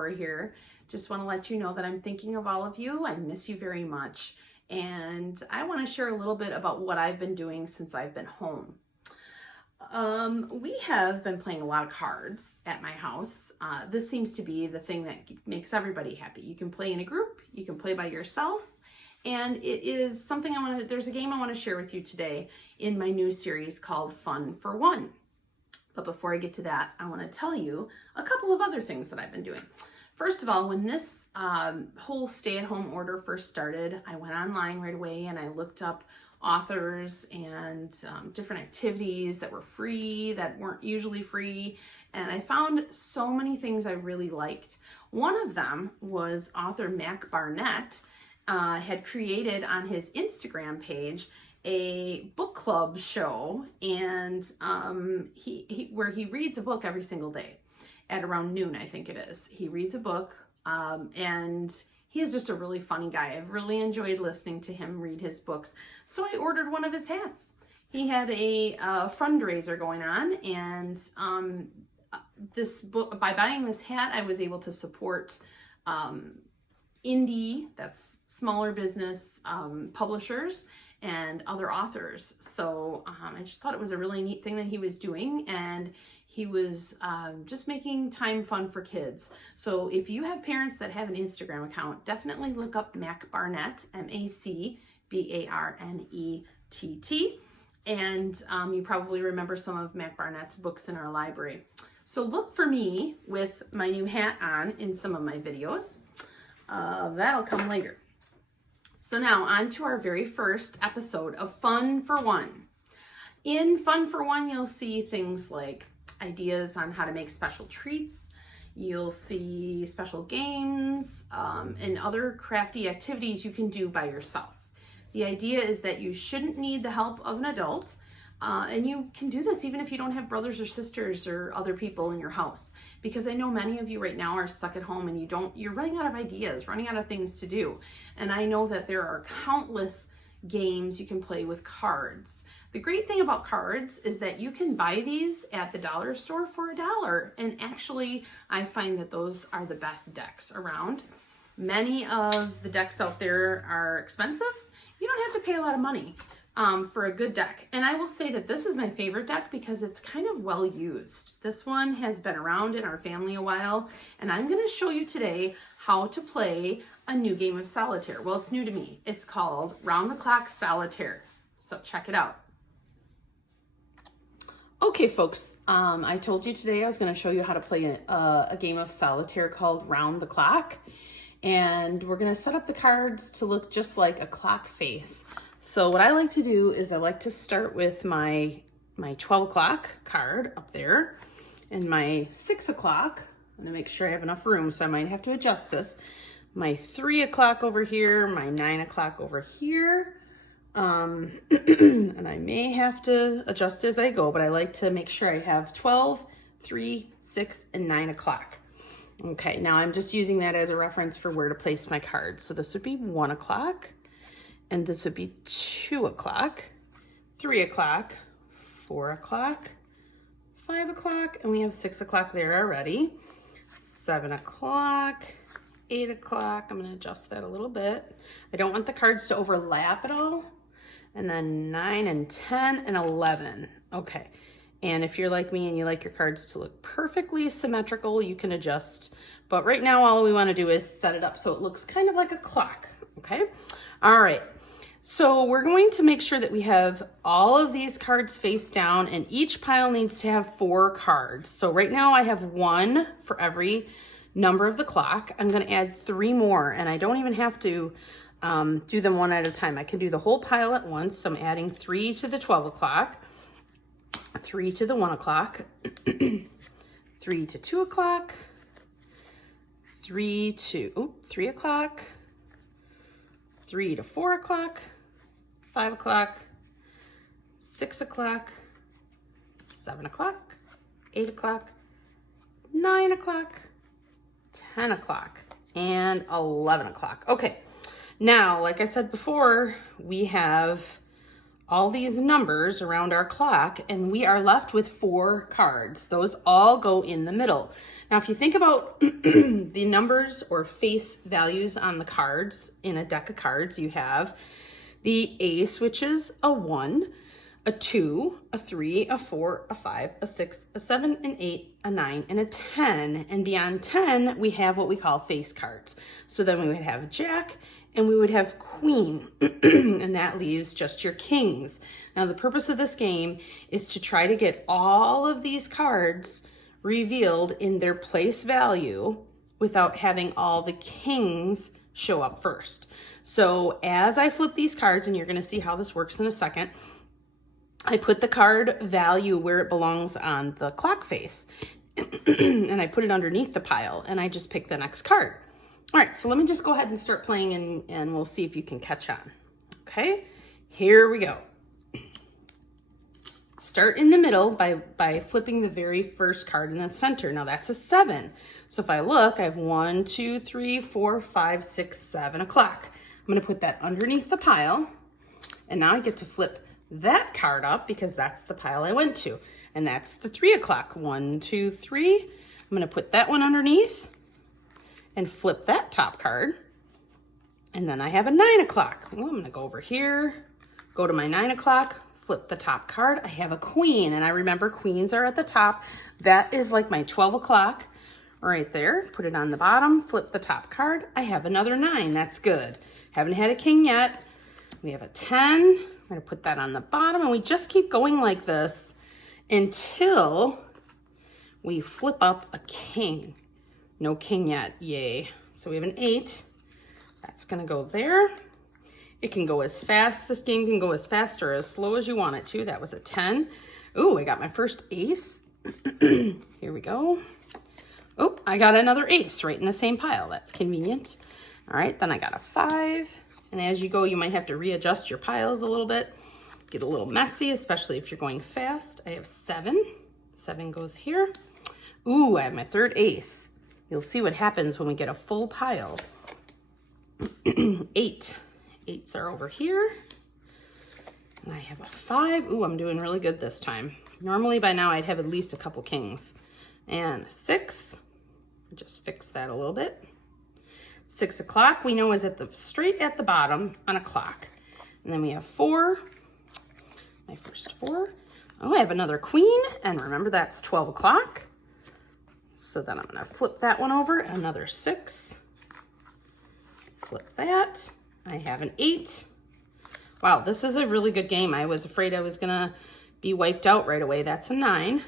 Deborah here. Just want to let you know that I'm thinking of all of you. I miss you very much. And I want to share a little bit about what I've been doing since I've been home. We have been playing a lot of cards at my house. This seems to be the thing that makes everybody happy. You can play in a group, you can play by yourself, and it is something there's a game I want to share with you today in my new series called Fun for One. But before I get to that, I want to tell you a couple of other things that I've been doing. First of all, when this whole stay-at-home order first started, I went online right away and I looked up authors and different activities that were free, that weren't usually free, and I found so many things I really liked. One of them was author Mac Barnett had created on his Instagram page a book club show, and where he reads a book every single day at around noon, I think it is. He reads a book, and he is just a really funny guy. I've really enjoyed listening to him read his books. So I ordered one of his hats. He had a fundraiser going on, and this book, by buying this hat, I was able to support indie, that's smaller business publishers and other authors. So I just thought it was a really neat thing that he was doing, and he was just making time fun for kids. So if you have parents that have an Instagram account, definitely look up Mac Barnett, M-A-C-B-A-R-N-E-T-T. And you probably remember some of Mac Barnett's books in our library. So look for me with my new hat on in some of my videos. That'll come later. So now on to our very first episode of Fun for One. In Fun for One, you'll see things like ideas on how to make special treats. You'll see special games and other crafty activities you can do by yourself. The idea is that you shouldn't need the help of an adult, and you can do this even if you don't have brothers or sisters or other people in your house, because I know many of you right now are stuck at home and you're running out of ideas, running out of things to do. And I know that there are countless games you can play with cards. The great thing about cards is that you can buy these at the dollar store for $1. And actually, I find that those are the best decks around. Many of the decks out there are expensive. You don't have to pay a lot of money for a good deck. And I will say that this is my favorite deck because it's kind of well used. This one has been around in our family a while, and I'm going to show you today how to play a new game of solitaire. Well, it's new to me. It's called Round the Clock Solitaire. So check it out. Okay, folks, I told you today I was going to show you how to play a game of solitaire called Round the Clock. And we're going to set up the cards to look just like a clock face. So what I like to do is I like to start with my 12 o'clock card up there and my 6 o'clock. I'm gonna make sure I have enough room, so I might have to adjust this. My 3 o'clock over here, my 9 o'clock over here. And I may have to adjust as I go, but I like to make sure I have 12, 3, 6, and 9 o'clock. Okay, now I'm just using that as a reference for where to place my cards. So this would be 1 o'clock. And this would be 2 o'clock, 3 o'clock, 4 o'clock, 5 o'clock, and we have 6 o'clock there already. 7 o'clock, 8 o'clock. I'm going to adjust that a little bit. I don't want the cards to overlap at all. And then 9 and 10 and 11. Okay. And if you're like me and you like your cards to look perfectly symmetrical, you can adjust. But right now, all we want to do is set it up so it looks kind of like a clock. Okay. All right. So we're going to make sure that we have all of these cards face down, and each pile needs to have 4 cards. So right now I have 1 for every number of the clock. I'm going to add 3 more, and I don't even have to do them one at a time. I can do the whole pile at once. So I'm adding 3 to the 12 o'clock, 3 to the 1 o'clock, 3 to 2 o'clock, 3 to 3 o'clock, 3 to 4 o'clock, 5 o'clock, 6 o'clock, 7 o'clock, 8 o'clock, 9 o'clock, 10 o'clock, and 11 o'clock. Okay, now, like I said before, we have all these numbers around our clock, and we are left with 4 cards. Those all go in the middle. Now, if you think about the numbers or face values on the cards in a deck of cards, you have the ace, which is a 1, a 2, a 3, a 4, a 5, a 6, a 7, an 8, a 9, and a 10. And beyond 10, we have what we call face cards. So then we would have Jack, and we would have Queen, and that leaves just your kings. Now, the purpose of this game is to try to get all of these cards revealed in their place value without having all the kings show up first. So as I flip these cards, and you're going to see how this works in a second, I put the card value where it belongs on the clock face, and I put it underneath the pile, and I just pick the next card. All right, so let me just go ahead and start playing, and we'll see if you can catch on. Okay, here we go. Start in the middle by flipping the very first card in the center. Now that's a 7. So if I look, I have 1, 2, 3, 4, 5, 6, 7 o'clock. I'm gonna put that underneath the pile, and now I get to flip that card up because that's the pile I went to, and that's the 3 o'clock. 1, 2, 3. I'm gonna put that one underneath and flip that top card. And then I have a 9 o'clock. Well, I'm gonna go over here, go to my 9 o'clock, flip the top card. I have a queen, and I remember queens are at the top. That is like my 12 o'clock right there. Put it on the bottom, flip the top card. I have another 9, that's good. Haven't had a king yet. We have a 10. I'm gonna put that on the bottom, and we just keep going like this until we flip up a king. No king yet, yay. So we have an 8. That's gonna go there. It can go as fast, this game can go as fast or as slow as you want it to. That was a 10. Ooh, I got my first ace. Here we go. Oh, I got another ace right in the same pile. That's convenient. All right, then I got a 5. And as you go, you might have to readjust your piles a little bit. Get a little messy, especially if you're going fast. I have 7. 7 goes here. Ooh, I have my third ace. You'll see what happens when we get a full pile. 8. 8s are over here. And I have a 5. Ooh, I'm doing really good this time. Normally by now I'd have at least a couple kings. And a 6. Just fix that a little bit. 6 o'clock we know is straight at the bottom on a clock. And then we have 4. My first 4. Oh, I have another queen. And remember that's 12 o'clock. So then I'm gonna flip that one over, another 6. Flip that. I have an 8. Wow, this is a really good game. I was afraid I was gonna be wiped out right away. That's a 9,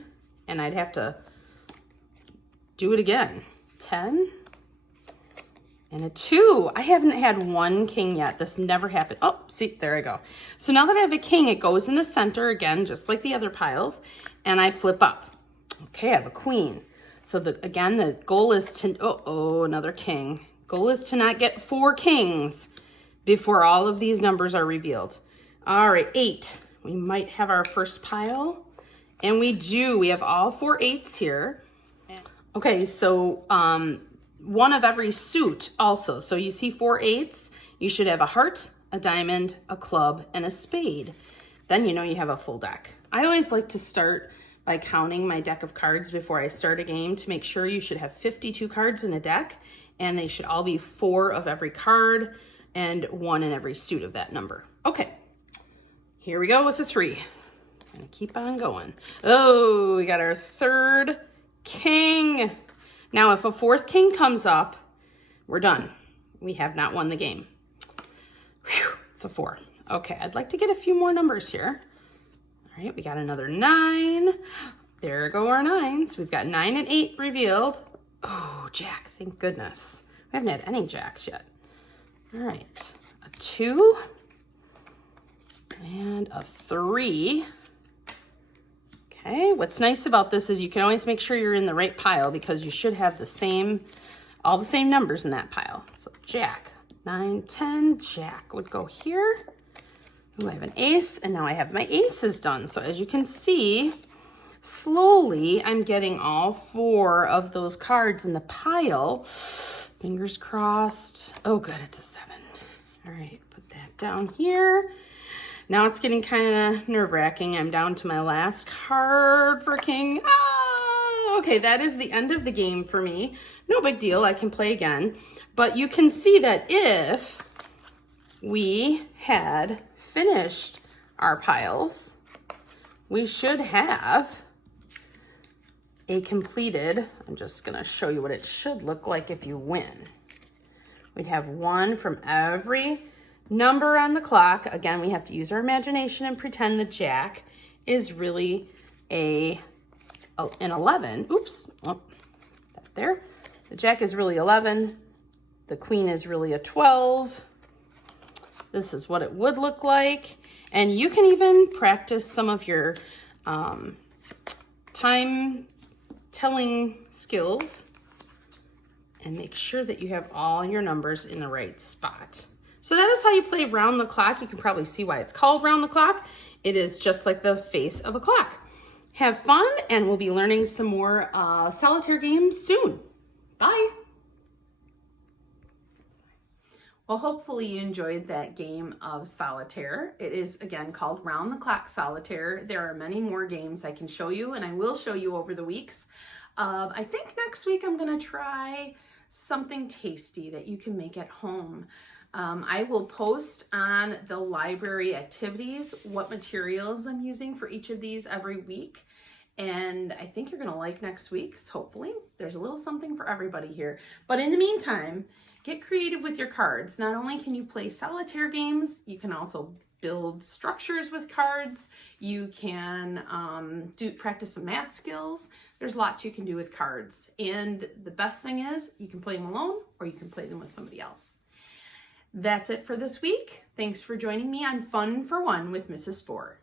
and I'd have to do it again. 10, and a 2. I haven't had one king yet. This never happened. Oh, see, there I go. So now that I have a king, it goes in the center again, just like the other piles, and I flip up. Okay, I have a queen. So again, the goal is to, another king. Goal is to not get 4 kings before all of these numbers are revealed. All right, 8. We might have our first pile, and we do. We have all 4 8s here. Okay, so one of every suit also. So you see 4 8s, you should have a heart, a diamond, a club, and a spade. Then you know you have a full deck. I always like to start by counting my deck of cards before I start a game to make sure you should have 52 cards in a deck, and they should all be 4 of every card and 1 in every suit of that number. Okay, here we go with the 3. And keep on going. Oh, we got our third king. Now, if a 4th king comes up, we're done. We have not won the game. Whew, it's a 4. Okay, I'd like to get a few more numbers here. All right, we got another 9. There go our 9s. We've got 9 and 8 revealed. Oh, Jack, thank goodness. We haven't had any Jacks yet. All right, a 2 and a 3. Okay, what's nice about this is you can always make sure you're in the right pile because you should have all the same numbers in that pile. So Jack, 9, 10, Jack would go here. Ooh, I have an ace, and now I have my aces done. So as you can see, slowly I'm getting all 4 of those cards in the pile. Fingers crossed. Oh, good, it's a 7. All right, put that down here. Now it's getting kind of nerve-wracking. I'm down to my last card for king. Ah, okay, that is the end of the game for me. No big deal, I can play again. But you can see that if we had finished our piles, we should have a completed, I'm just gonna show you what it should look like if you win. We'd have one from every number on the clock. Again, we have to use our imagination and pretend the jack is really an 11. Oops, oh, that there. The jack is really 11. The queen is really a 12. This is what it would look like. And you can even practice some of your time telling skills and make sure that you have all your numbers in the right spot. So that is how you play round the clock. You can probably see why it's called round the clock. It is just like the face of a clock. Have fun, and we'll be learning some more solitaire games soon. Bye. Well, hopefully you enjoyed that game of solitaire. It is, again, called Round the Clock Solitaire. There are many more games I can show you, and I will show you over the weeks. I think next week I'm gonna try something tasty that you can make at home. I will post on the library activities what materials I'm using for each of these every week. And I think you're gonna like next week's, hopefully. There's a little something for everybody here. But in the meantime, get creative with your cards. Not only can you play solitaire games, you can also build structures with cards. You can practice some math skills. There's lots you can do with cards. And the best thing is you can play them alone or you can play them with somebody else. That's it for this week. Thanks for joining me on Fun for One with Mrs. Spohr.